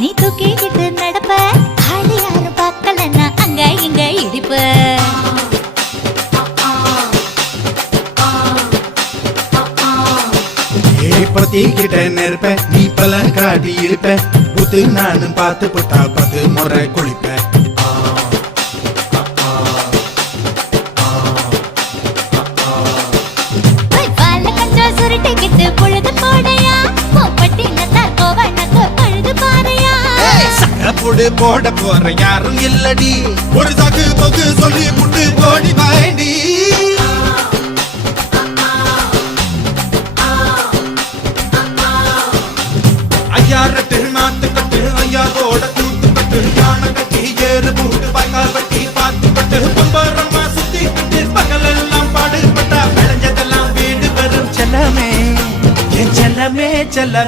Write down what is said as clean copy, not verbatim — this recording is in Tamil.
நீ தூக்கிக்கிட்டு நடப்ப ஆளு யாரும் பார்க்கலன்னா அங்க இங்க இடிப்ப பத்திக்கிட்ட நெருப்ப நீ பல காட்டி இருப்ப புத்து நானும் பார்த்து புட்டா 10 முறை குளிப்பேன் சுருட்டிக்கிட்டு பொழுது போடையா போப்பட்டி நத்தா கோவனக்கு பழுது பாறையா சகப்புடு போட போற யாரும் இல்லடி ஒரு சாக்கு போக்கு சொல்லி புட்டு போடி வாண்டி ஐயாரட்டு நாத்து கட்டு ஐயாவோட கூத்து கட்டு யானை கட்டி ஏறு பூட்டு பாய்க்கால் வட்டி பார்த்து கட்டு பொம்பரமா சுத்தி கட்டு பகல் எல்லாம் பாடுபட்டா விளைஞ்சதெல்லாம் வீடு வரும் செல்லமே என் செல்லமே செல்ல